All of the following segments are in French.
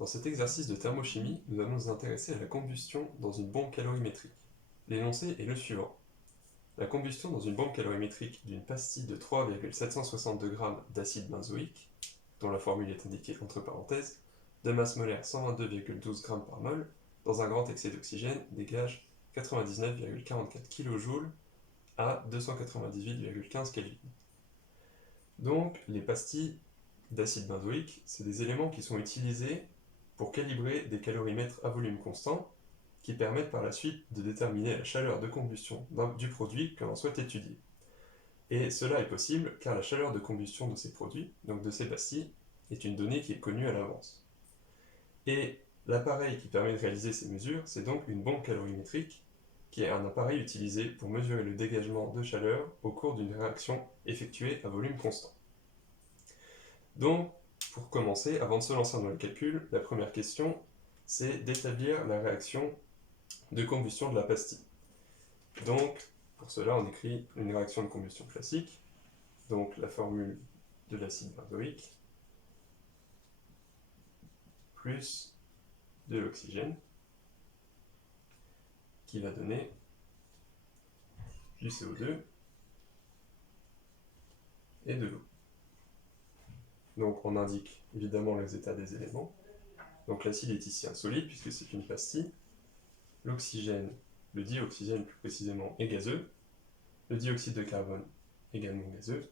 Dans cet exercice de thermochimie, nous allons nous intéresser à la combustion dans une bombe calorimétrique. L'énoncé est le suivant. La combustion dans une bombe calorimétrique d'une pastille de 3,762 g d'acide benzoïque, dont la formule est indiquée entre parenthèses, de masse molaire 122,12 g par mol, dans un grand excès d'oxygène, dégage 99,44 kJ à 298,15 Kelvin. Donc, les pastilles d'acide benzoïque, c'est des éléments qui sont utilisés pour calibrer des calorimètres à volume constant qui permettent par la suite de déterminer la chaleur de combustion du produit que l'on souhaite étudier. Et cela est possible car la chaleur de combustion de ces produits, donc de ces pastilles, est une donnée qui est connue à l'avance. Et l'appareil qui permet de réaliser ces mesures, c'est donc une bombe calorimétrique, qui est un appareil utilisé pour mesurer le dégagement de chaleur au cours d'une réaction effectuée à volume constant. Donc, pour commencer, avant de se lancer dans le calcul, la première question, c'est d'établir la réaction de combustion de la pastille. Donc, pour cela, on écrit une réaction de combustion classique, donc la formule de l'acide benzoïque, plus de l'oxygène, qui va donner du CO2 et de l'eau. Donc on indique évidemment les états des éléments. Donc l'acide est ici un solide puisque c'est une pastille. L'oxygène, le dioxygène plus précisément, est gazeux. Le dioxyde de carbone également gazeux.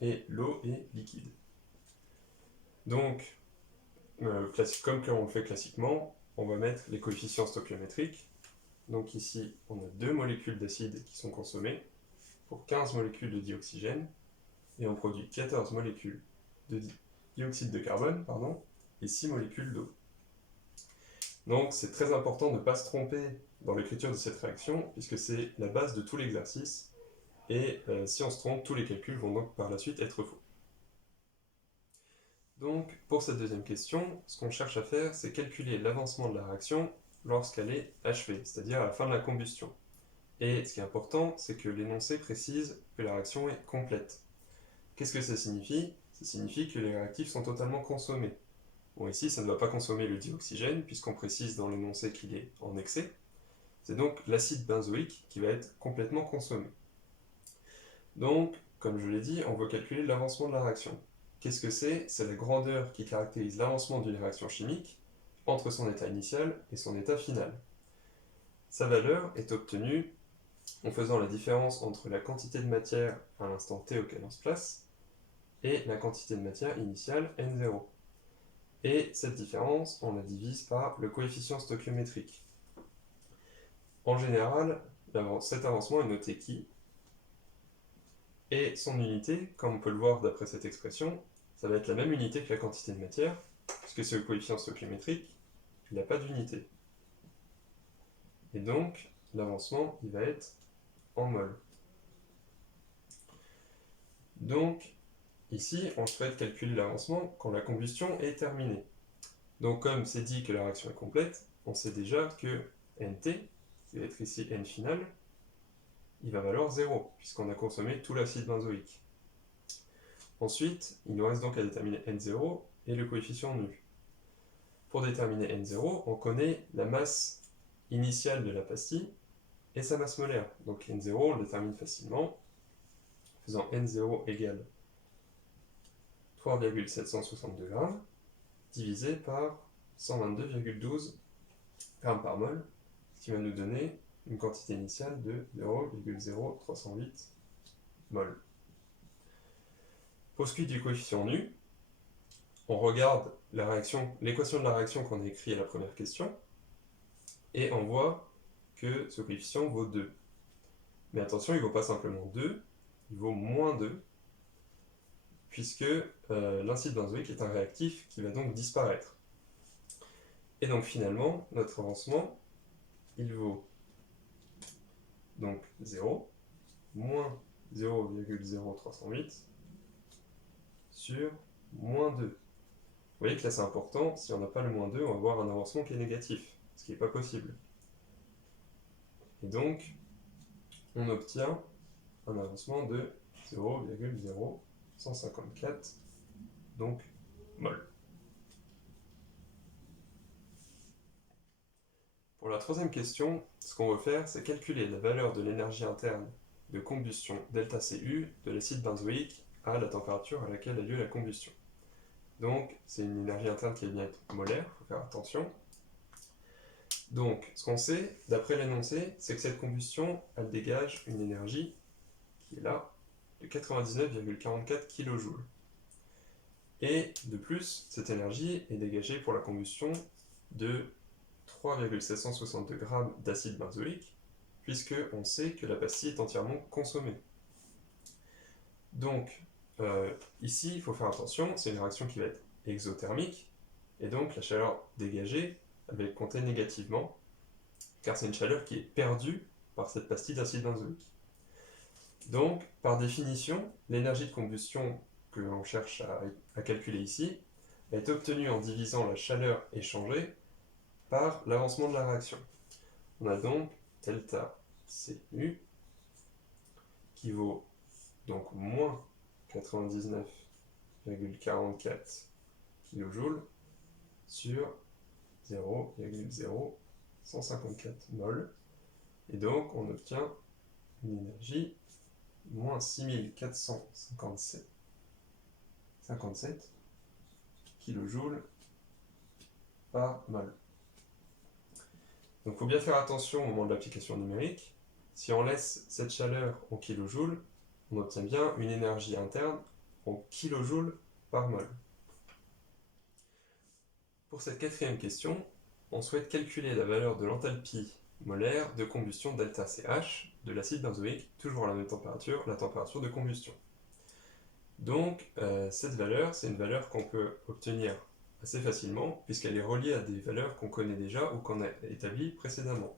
Et l'eau est liquide. Donc, comme on le fait classiquement, on va mettre les coefficients stoichiométriques. Donc ici, on a 2 molécules d'acide qui sont consommées pour 15 molécules de dioxygène. Et on produit 14 molécules de dioxyde de carbone et 6 molécules d'eau. Donc c'est très important de ne pas se tromper dans l'écriture de cette réaction, puisque c'est la base de tout l'exercice, et si on se trompe, tous les calculs vont donc par la suite être faux. Donc pour cette deuxième question, ce qu'on cherche à faire, c'est calculer l'avancement de la réaction lorsqu'elle est achevée, c'est-à-dire à la fin de la combustion. Et ce qui est important, c'est que l'énoncé précise que la réaction est complète. Qu'est-ce que ça signifie ? Ça signifie que les réactifs sont totalement consommés. Bon, ici, ça ne va pas consommer le dioxygène, puisqu'on précise dans l'énoncé qu'il est en excès. C'est donc l'acide benzoïque qui va être complètement consommé. Donc, comme je l'ai dit, on va calculer l'avancement de la réaction. Qu'est-ce que c'est ? C'est la grandeur qui caractérise l'avancement d'une réaction chimique entre son état initial et son état final. Sa valeur est obtenue en faisant la différence entre la quantité de matière à l'instant t auquel on se place et la quantité de matière initiale N0. Et cette différence, on la divise par le coefficient stoichiométrique. En général, cet avancement est noté qui, et son unité, comme on peut le voir d'après cette expression, ça va être la même unité que la quantité de matière, puisque c'est le coefficient stoichiométrique, il n'a pas d'unité. Et donc, l'avancement, il va être en mol. Donc, ici, on souhaite calculer l'avancement quand la combustion est terminée. Donc comme c'est dit que la réaction est complète, on sait déjà que NT, qui va être ici N final, il va valoir 0, puisqu'on a consommé tout l'acide benzoïque. Ensuite, il nous reste donc à déterminer N0 et le coefficient nu. Pour déterminer N0, on connaît la masse initiale de la pastille et sa masse molaire. Donc N0, on le détermine facilement, en faisant N0 égale 3,762 g, divisé par 122,12 g par mol, ce qui va nous donner une quantité initiale de 0,0308 mol. Pour ce qui est du coefficient nu, on regarde l'équation de la réaction qu'on a écrite à la première question, et on voit que ce coefficient vaut 2. Mais attention, il ne vaut pas simplement 2, il vaut moins 2, puisque l'acide benzoïque est un réactif qui va donc disparaître. Et donc finalement, notre avancement, il vaut donc 0, moins 0,0308 sur moins 2. Vous voyez que là c'est important, si on n'a pas le moins 2, on va avoir un avancement qui est négatif, ce qui n'est pas possible. Et donc, on obtient un avancement de 0,0154 donc mol. Pour la troisième question, ce qu'on veut faire, c'est calculer la valeur de l'énergie interne de combustion ΔCu de l'acide benzoïque à la température à laquelle a lieu la combustion. Donc, c'est une énergie interne qui est bien molaire, il faut faire attention. Donc, ce qu'on sait, d'après l'énoncé, c'est que cette combustion, elle dégage une énergie, qui est là, de 99,44 kJ. Et de plus, cette énergie est dégagée pour la combustion de 3,762 g d'acide benzoïque, puisque on sait que la pastille est entièrement consommée. Donc, ici, il faut faire attention, c'est une réaction qui va être exothermique, et donc la chaleur dégagée, elle va être comptée négativement, car c'est une chaleur qui est perdue par cette pastille d'acide benzoïque. Donc, par définition, l'énergie de combustion que l'on cherche à calculer ici est obtenue en divisant la chaleur échangée par l'avancement de la réaction. On a donc delta CU qui vaut donc moins 99,44 kJ sur 0,0154 mol. Et donc on obtient une énergie moins 6457 kJ par mol. Donc il faut bien faire attention au moment de l'application numérique. Si on laisse cette chaleur en kilojoules, on obtient bien une énergie interne en kilojoules par mol. Pour cette quatrième question, on souhaite calculer la valeur de l'enthalpie molaire de combustion ΔCH de l'acide benzoïque, toujours à la même température, la température de combustion. Donc cette valeur, c'est une valeur qu'on peut obtenir assez facilement, puisqu'elle est reliée à des valeurs qu'on connaît déjà ou qu'on a établies précédemment.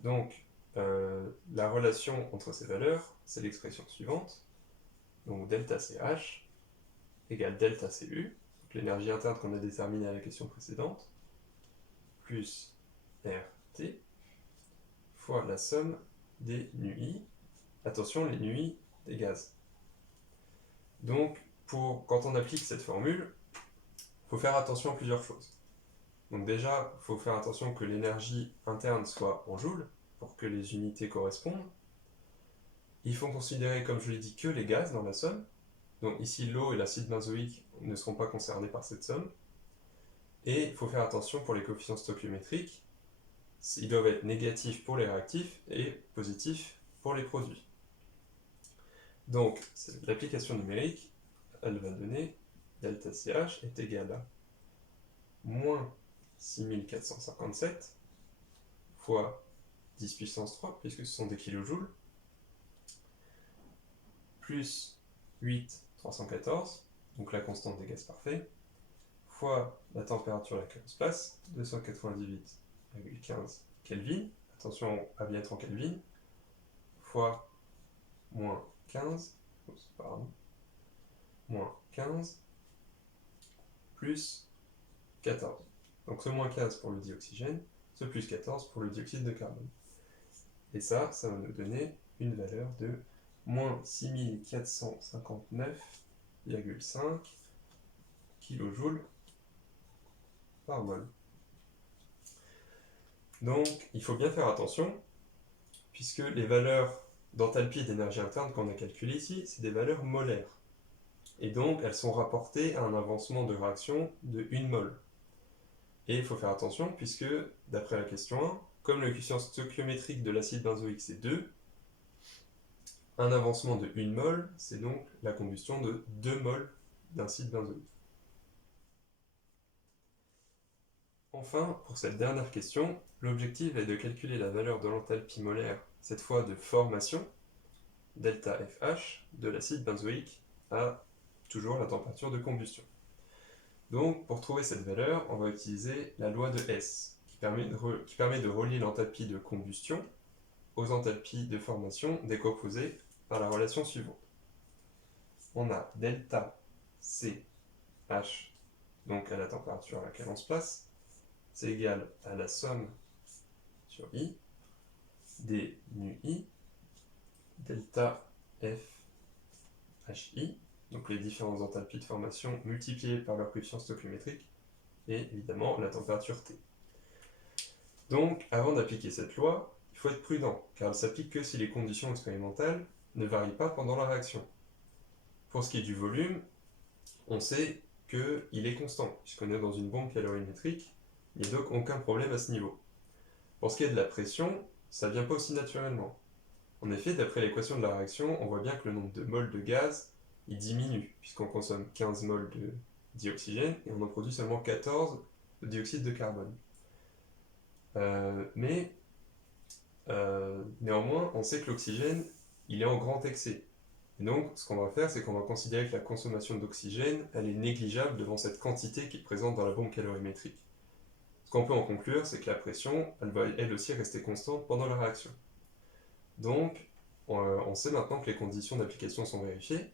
Donc la relation entre ces valeurs, c'est l'expression suivante. Donc ΔCH égale ΔCU, l'énergie interne qu'on a déterminée à la question précédente, plus RT, fois la somme des NUI. Attention, les NUI des gaz. Donc, quand on applique cette formule, il faut faire attention à plusieurs choses. Donc déjà, il faut faire attention que l'énergie interne soit en joules, pour que les unités correspondent. Il faut considérer, comme je l'ai dit, que les gaz dans la somme. Donc ici, l'eau et l'acide benzoïque ne seront pas concernés par cette somme. Et il faut faire attention pour les coefficients stoichiométriques. Ils doivent être négatifs pour les réactifs et positifs pour les produits. Donc, l'application numérique, elle va donner ΔCH est égal à moins 6457 fois 10 puissance 3, puisque ce sont des kilojoules, plus 8,314, donc la constante des gaz parfaits, fois la température à laquelle on se place, 298,15 Kelvin, attention à bien être en Kelvin, fois moins 15, moins 15, plus 14. Donc ce moins 15 pour le dioxygène, ce plus 14 pour le dioxyde de carbone. Et ça va nous donner une valeur de moins 6459,5 kJ par mol. Donc il faut bien faire attention, puisque les valeurs d'enthalpie et d'énergie interne qu'on a calculées ici, c'est des valeurs molaires. Et donc elles sont rapportées à un avancement de réaction de 1 mol. Et il faut faire attention, puisque d'après la question 1, comme le coefficient stoichiométrique de l'acide benzoïque c'est 2, un avancement de 1 mol, c'est donc la combustion de 2 mols d'acide benzoïque. Enfin, pour cette dernière question, l'objectif est de calculer la valeur de l'enthalpie molaire, cette fois de formation, ΔFH, de l'acide benzoïque à toujours la température de combustion. Donc, pour trouver cette valeur, on va utiliser la loi de Hess, qui permet de relier l'enthalpie de combustion aux enthalpies de formation décomposées par la relation suivante. On a delta CH, donc à la température à laquelle on se place, c'est égal à la somme sur I des nu I delta FHI, donc les différentes enthalpies de formation multipliées par leur coefficient stoichiométrique, et évidemment la température T. Donc, avant d'appliquer cette loi, il faut être prudent, car elle s'applique que si les conditions expérimentales ne varient pas pendant la réaction. Pour ce qui est du volume, on sait qu'il est constant, puisqu'on est dans une bombe calorimétrique, il n'y a donc aucun problème à ce niveau. Pour ce qui est de la pression, ça ne vient pas aussi naturellement. En effet, d'après l'équation de la réaction, on voit bien que le nombre de moles de gaz il diminue, puisqu'on consomme 15 moles de dioxygène et on en produit seulement 14 de dioxyde de carbone. Néanmoins, on sait que l'oxygène, il est en grand excès. Et donc, ce qu'on va faire, c'est qu'on va considérer que la consommation d'oxygène, elle est négligeable devant cette quantité qui est présente dans la bombe calorimétrique. Ce qu'on peut en conclure, c'est que la pression, elle va elle aussi rester constante pendant la réaction. Donc, on sait maintenant que les conditions d'application sont vérifiées,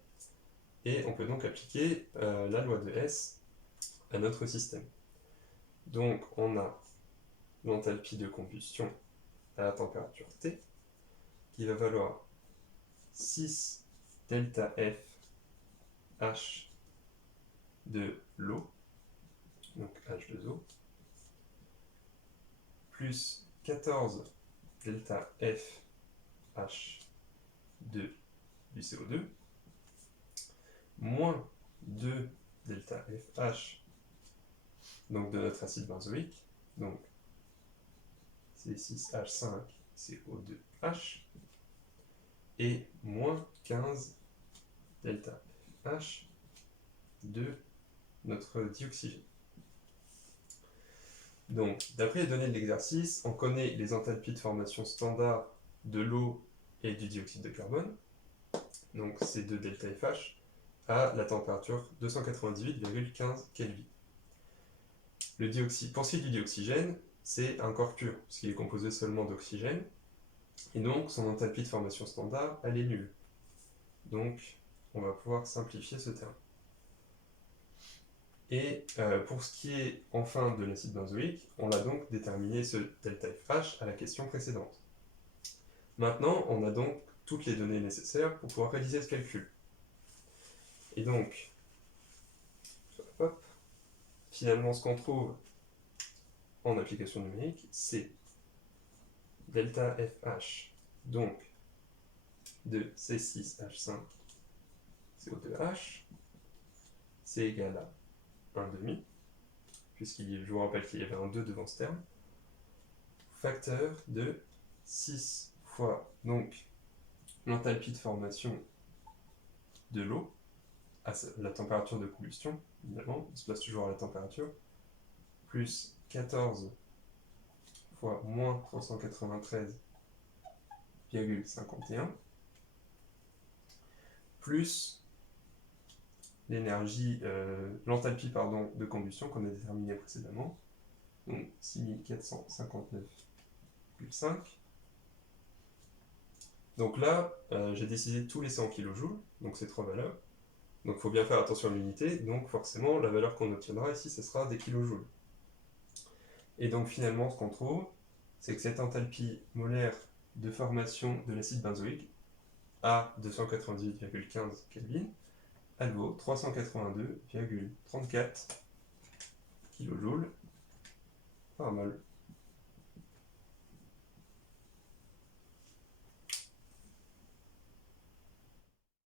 et on peut donc appliquer la loi de Hess à notre système. Donc, on a l'enthalpie de combustion à la température T, qui va valoir 6 delta F H de l'eau, donc H2O, plus 14 delta F H de du CO2, moins 2 delta FH donc de notre acide benzoïque, donc C6H5CO2H, et moins 15 delta FH de notre dioxygène. Donc, d'après les données de l'exercice, on connaît les enthalpies de formation standard de l'eau et du dioxyde de carbone, donc c'est 2 delta FH, à la température 298,15 Kelvin. Pour ce qui est du dioxygène, c'est un corps pur, puisqu'il est composé seulement d'oxygène, et donc son enthalpie de formation standard, elle est nulle. Donc, on va pouvoir simplifier ce terme. Et pour ce qui est enfin de l'acide benzoïque, on a donc déterminé ce delta FH à la question précédente. Maintenant, on a donc toutes les données nécessaires pour pouvoir réaliser ce calcul. Et donc, hop, finalement, ce qu'on trouve en application numérique, c'est delta FH, donc de C6H5CO2H, c'est égal à 1,5, je vous rappelle qu'il y avait un 2 devant ce terme, facteur de 6 fois donc l'enthalpie de formation de l'eau à la température de combustion, évidemment, on se place toujours à la température, plus 14 fois moins 393,51, plus l'énergie, l'enthalpie de combustion qu'on a déterminée précédemment, donc 6459,5. Donc là, j'ai décidé de tout laisser en kJ, donc ces trois valeurs. Donc il faut bien faire attention à l'unité, donc forcément la valeur qu'on obtiendra ici, ce sera des kJ. Et donc finalement, ce qu'on trouve, c'est que cette enthalpie molaire de formation de l'acide benzoïque à 298,15 Kelvin, elle vaut 382,34 kJ par mol.